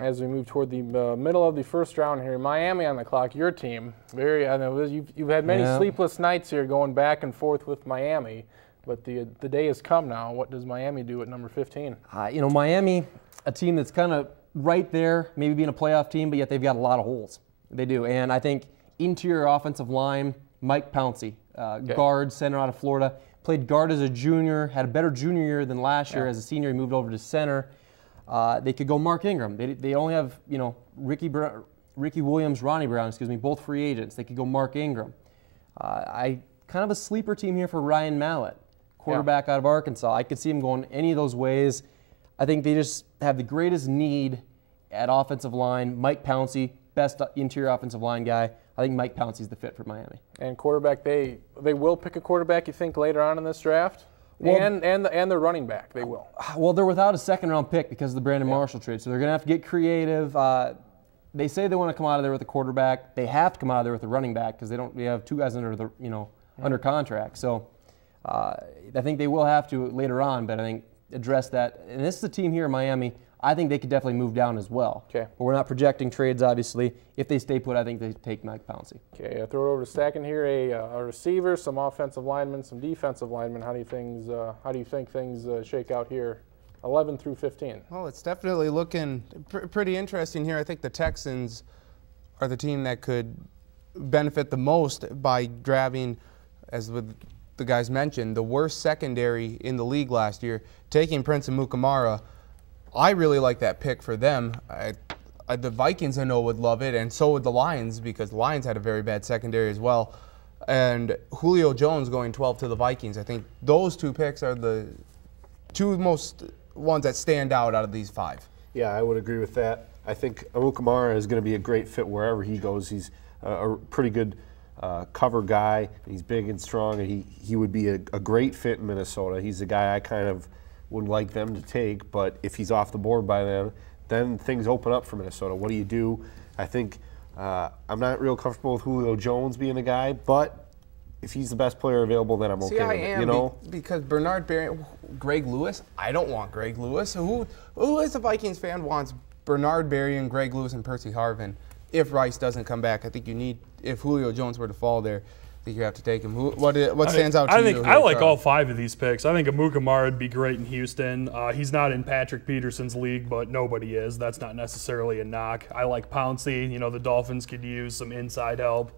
As we move toward the middle of the first round here, Miami on the clock, your team. I know you've had many sleepless nights here going back and forth with Miami, but the day has come now. What does Miami do at number 15? Miami, a team that's kind of right there, maybe being a playoff team, but yet they've got a lot of holes. They do, and I think interior offensive line, Mike Pouncey, guard, center out of Florida, played guard as a junior, had a better junior year than last year. As a senior, he moved over to center. They could go Mark Ingram. They only have, Ricky Williams, Ronnie Brown, both free agents. They could go Mark Ingram. Kind of a sleeper team here for Ryan Mallett, quarterback out of Arkansas. I could see him going any of those ways. I think they just have the greatest need at offensive line. Mike Pouncey, best interior offensive line guy. I think Mike Pouncey's the fit for Miami. And quarterback, they will pick a quarterback, you think, later on in this draft? Well, and their running back, they will. Well, they're without a second-round pick because of the Brandon Marshall trade, so they're going to have to get creative. They say they want to come out of there with a quarterback. They have to come out of there with a running back because they have two guys under under contract. So I think they will have to later on, but I think address that. And this is a team here in Miami. I think they could definitely move down as well. Okay. But we're not projecting trades, obviously. If they stay put, I think they take Mike Pouncey. Okay, throw it over to Stacken here. A receiver, some offensive linemen, some defensive linemen. How do you think things shake out here, 11 through 15? Well, it's definitely looking pretty interesting here. I think the Texans are the team that could benefit the most by grabbing, as with the guys mentioned, the worst secondary in the league last year, taking Prince and Mukamara. I really like that pick for them. The Vikings, I know, would love it, and so would the Lions, because the Lions had a very bad secondary as well. And Julio Jones going 12 to the Vikings. I think those two picks are the two most ones that stand out of these five. Yeah, I would agree with that. I think Mukamara is going to be a great fit wherever he goes. He's a pretty good cover guy. He's big and strong, and he would be a great fit in Minnesota. He's a guy I kind of would like them to take, but if he's off the board by then things open up for Minnesota. What do you do? I think I'm not real comfortable with Julio Jones being the guy, but if he's the best player available, then I'm okay with it. You know? Because Bernard Berrian, Greg Lewis, I don't want Greg Lewis. Who as a Vikings fan wants Bernard Berrian, Greg Lewis, and Percy Harvin if Rice doesn't come back? I think you need, if Julio Jones were to fall there, I think you have to take him. What stands out to you? I like all five of these picks. I think Mukamara would be great in Houston. He's not in Patrick Peterson's league, but nobody is. That's not necessarily a knock. I like Pouncey. The Dolphins could use some inside help.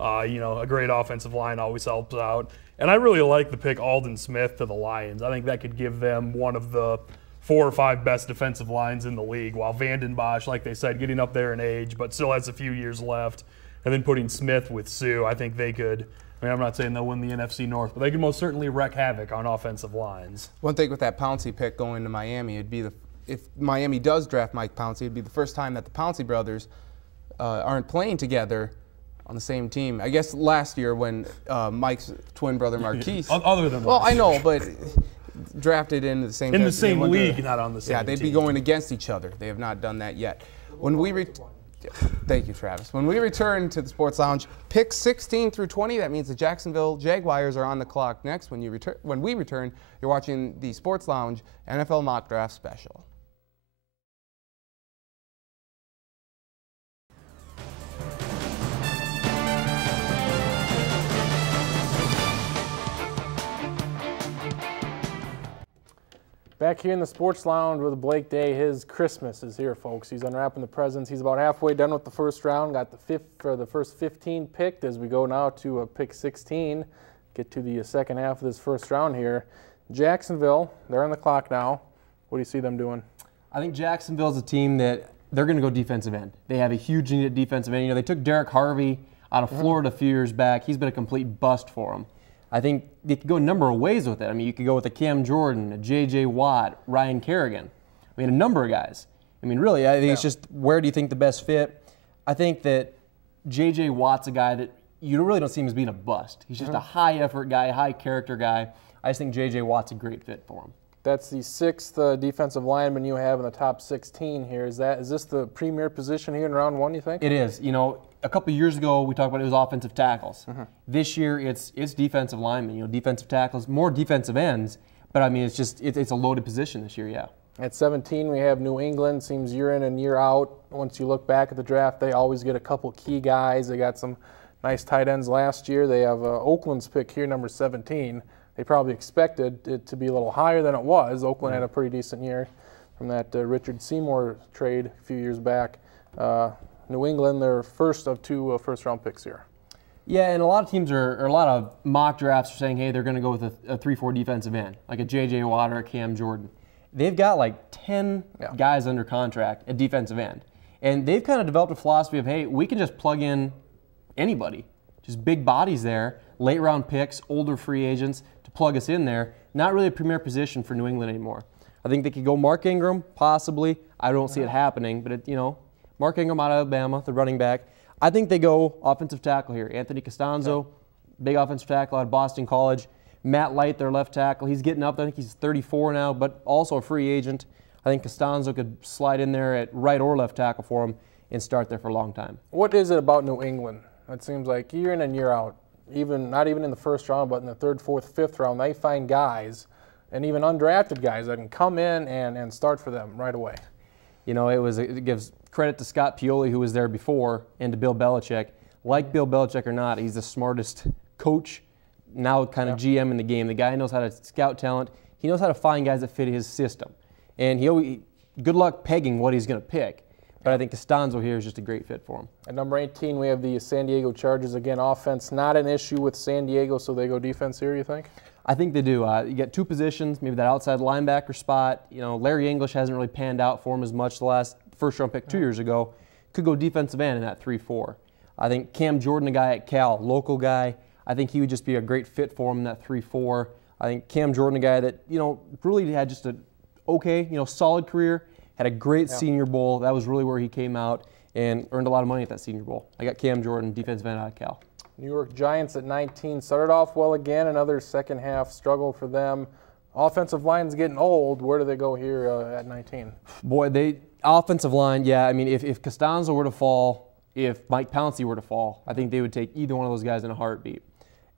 A great offensive line always helps out. And I really like the pick Aldon Smith to the Lions. I think that could give them one of the 4 or 5 best defensive lines in the league, while Vanden Bosch, like they said, getting up there in age, but still has a few years left. And then putting Smith with Sue, I think they could. I'm not saying they'll win the NFC North, but they could most certainly wreak havoc on offensive lines. One thing with that Pouncey pick going to Miami, if Miami does draft Mike Pouncey, it'd be the first time that the Pouncey brothers aren't playing together on the same team. I guess last year when Mike's twin brother Marquise. Other than well, I know, but drafted into the same. In the same league, not on the same. Yeah, they'd be going against each other. They have not done that yet. Thank you, Travis. When we return to the Sports Lounge, picks 16 through 20, that means the Jacksonville Jaguars are on the clock next. When we return, you're watching the Sports Lounge NFL Mock Draft Special. Back here in the Sports Lounge with Blake Day. His Christmas is here, folks. He's unwrapping the presents. He's about halfway done with the first round. Got the first 15 picked as we go now to pick 16. Get to the second half of this first round here. Jacksonville, they're on the clock now. What do you see them doing? I think Jacksonville's a team that they're going to go defensive end. They have a huge need at defensive end. They took Derek Harvey out of Florida a few years back. He's been a complete bust for them. I think they could go a number of ways with it. You could go with a Cam Jordan, a J.J. Watt, Ryan Kerrigan. A number of guys. Really, I think it's just where do you think the best fit? I think that J.J. Watt's a guy that you really don't see him as being a bust. He's just a high-effort guy, high-character guy. I just think J.J. Watt's a great fit for him. That's the 6th defensive lineman you have in the top 16 here. Is this the premier position here in round 1, you think? It is. A couple of years ago, we talked about it was offensive tackles. This year, it's defensive linemen, defensive tackles, more defensive ends. But, it's a loaded position this year, yeah. At 17, we have New England. Seems year in and year out. Once you look back at the draft, they always get a couple key guys. They got some nice tight ends last year. They have Oakland's pick here, number 17. They probably expected it to be a little higher than it was. Oakland had a pretty decent year from that Richard Seymour trade a few years back. New England, their first of 2 first-round picks here. Yeah, and a lot of teams or a lot of mock drafts are saying, hey, they're going to go with a 3-4 defensive end, like a J.J. Watt or a Cam Jordan. They've got like 10 guys under contract at defensive end. And they've kind of developed a philosophy of, hey, we can just plug in anybody, just big bodies there, late-round picks, older free agents to plug us in there. Not really a premier position for New England anymore. I think they could go Mark Ingram, possibly. I don't see it happening, but, Mark Ingram out of Alabama, the running back. I think they go offensive tackle here. Anthony Costanzo, big offensive tackle out of Boston College. Matt Light, their left tackle. He's getting up. I think he's 34 now, but also a free agent. I think Costanzo could slide in there at right or left tackle for him and start there for a long time. What is it about New England? It seems like year in and year out, not even in the first round, but in the 3rd, 4th, 5th round, they find guys, and even undrafted guys, that can come in and start for them right away. It gives credit to Scott Pioli, who was there before, and to Bill Belichick. Like Bill Belichick or not, he's the smartest coach, now kind of GM in the game. The guy knows how to scout talent. He knows how to find guys that fit his system. And good luck pegging what he's going to pick. But I think Costanzo here is just a great fit for him. At number 18, we have the San Diego Chargers. Again, offense not an issue with San Diego, so they go defense here, you think? I think they do. You get 2 positions, maybe that outside linebacker spot. Larry English hasn't really panned out for him as much the last first-round pick 2 years ago. Could go defensive end in that 3-4. I think Cam Jordan, a guy at Cal, local guy, I think he would just be a great fit for him in that 3-4. I think Cam Jordan, a guy that, really had just a okay, solid career, had a great Senior Bowl. That was really where he came out and earned a lot of money at that Senior Bowl. I got Cam Jordan, defensive end out of Cal. New York Giants at 19 started off well again. Another second half struggle for them. Offensive line's getting old. Where do they go here at 19? Boy, offensive line, yeah. I mean, if Costanzo were to fall, if Mike Pouncey were to fall, I think they would take either one of those guys in a heartbeat.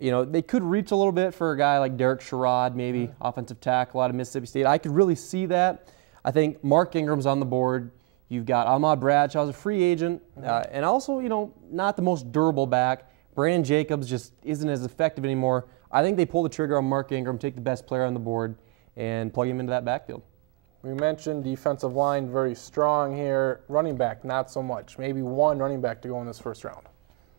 They could reach a little bit for a guy like Derek Sherrod, maybe, offensive tackle out of Mississippi State. I could really see that. I think Mark Ingram's on the board. You've got Ahmad Bradshaw's a free agent, and also, not the most durable back. Brandon Jacobs just isn't as effective anymore. I think they pull the trigger on Mark Ingram, take the best player on the board, and plug him into that backfield. We mentioned defensive line very strong here. Running back, not so much. Maybe one running back to go in this first round.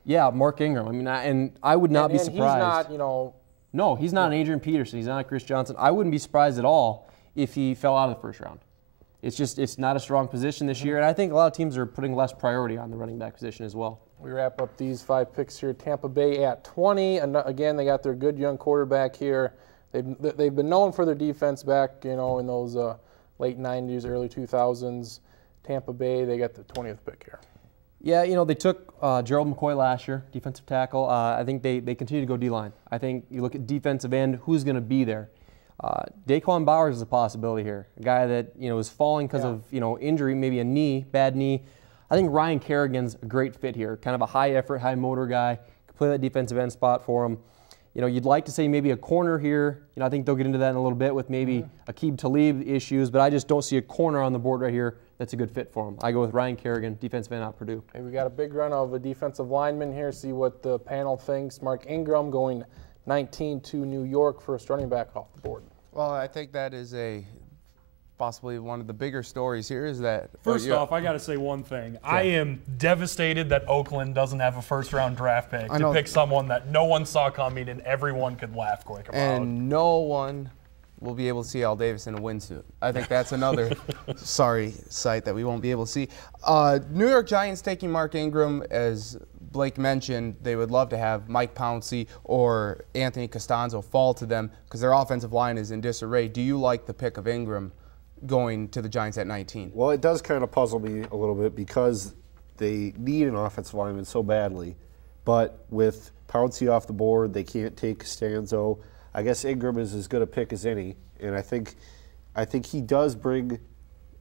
Yeah, Mark Ingram. I mean, I would not be surprised. He's not, No, he's not an Adrian Peterson. He's not a Chris Johnson. I wouldn't be surprised at all if he fell out of the first round. It's not a strong position this year, and I think a lot of teams are putting less priority on the running back position as well. We wrap up these 5 picks here. Tampa Bay at 20. And again, they got their good young quarterback here. They've been known for their defense back, in those late 90s, early 2000s. Tampa Bay, they got the 20th pick here. Yeah, they took Gerald McCoy last year, defensive tackle. I think they continue to go D-line. I think you look at defensive end, who's going to be there? Daquan Bowers is a possibility here, a guy that is falling because of injury, maybe a bad knee. I think Ryan Kerrigan's a great fit here, kind of a high effort, high motor guy. Could play that defensive end spot for him. You'd like to say maybe a corner here. I think they'll get into that in a little bit with maybe Aqib Talib issues, but I just don't see a corner on the board right here that's a good fit for him. I go with Ryan Kerrigan, defensive end out of Purdue. Hey, we got a big run of a defensive lineman here. See what the panel thinks. Mark Ingram going 19 to New York, first running back off the board. Well, I think that is possibly one of the bigger stories here is that. First off, I got to say one thing. Yeah. I am devastated that Oakland doesn't have a first-round draft pick to pick someone that no one saw coming and everyone could laugh quick about. And no one will be able to see Al Davis in a windsuit. I think that's another sorry sight that we won't be able to see. New York Giants taking Mark Ingram, as Blake mentioned, they would love to have Mike Pouncey or Anthony Costanzo fall to them because their offensive line is in disarray. Do you like the pick of Ingram going to the Giants at 19? Well, it does kind of puzzle me a little bit because they need an offensive lineman so badly. But with Pouncey off the board, they can't take Costanzo. I guess Ingram is as good a pick as any, and I think he does bring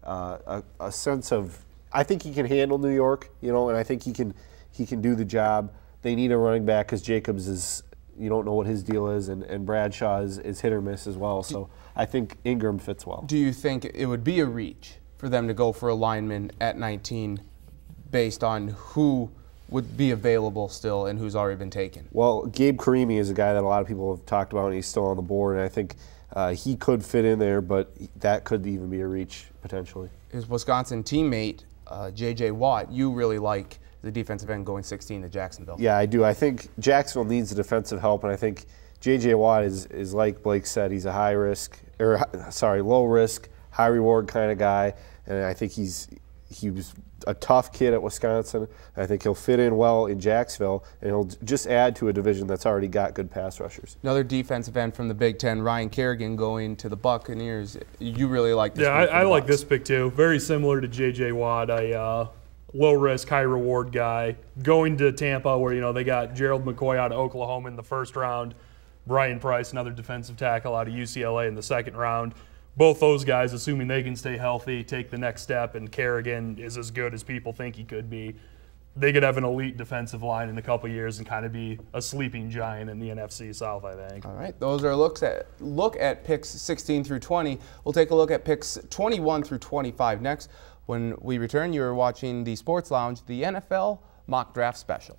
a sense of. I think he can handle New York, and I think he can do the job. They need a running back because Jacobs is, you don't know what his deal is, and Bradshaw is hit or miss as well. So I think Ingram fits well. Do you think it would be a reach for them to go for a lineman at 19 based on who would be available still and who's already been taken? Well, Gabe Karimi is a guy that a lot of people have talked about, and he's still on the board, and I think he could fit in there, but that could even be a reach potentially. His Wisconsin teammate, J.J. Watt, you really like the defensive end going 16 to Jacksonville. Yeah, I do. I think Jacksonville needs the defensive help, and I think J.J. Watt is like Blake said, he's a low risk, high reward kind of guy, and I think he was a tough kid at Wisconsin. I think he'll fit in well in Jacksonville, and he'll just add to a division that's already got good pass rushers. Another defensive end from the Big Ten, Ryan Kerrigan, going to the Buccaneers. You really like this? Yeah, I like this pick too. Very similar to J.J. Watt, a low risk, high reward guy. Going to Tampa, where they got Gerald McCoy out of Oklahoma in the first round, Brian Price, another defensive tackle out of UCLA in the second round. Both those guys, assuming they can stay healthy, take the next step, and Kerrigan is as good as people think he could be, they could have an elite defensive line in a couple years and kind of be a sleeping giant in the NFC South, I think. All right, those are look at picks 16 through 20. We'll take a look at picks 21 through 25 next. When we return, you're watching the Sports Lounge, the NFL Mock Draft Special.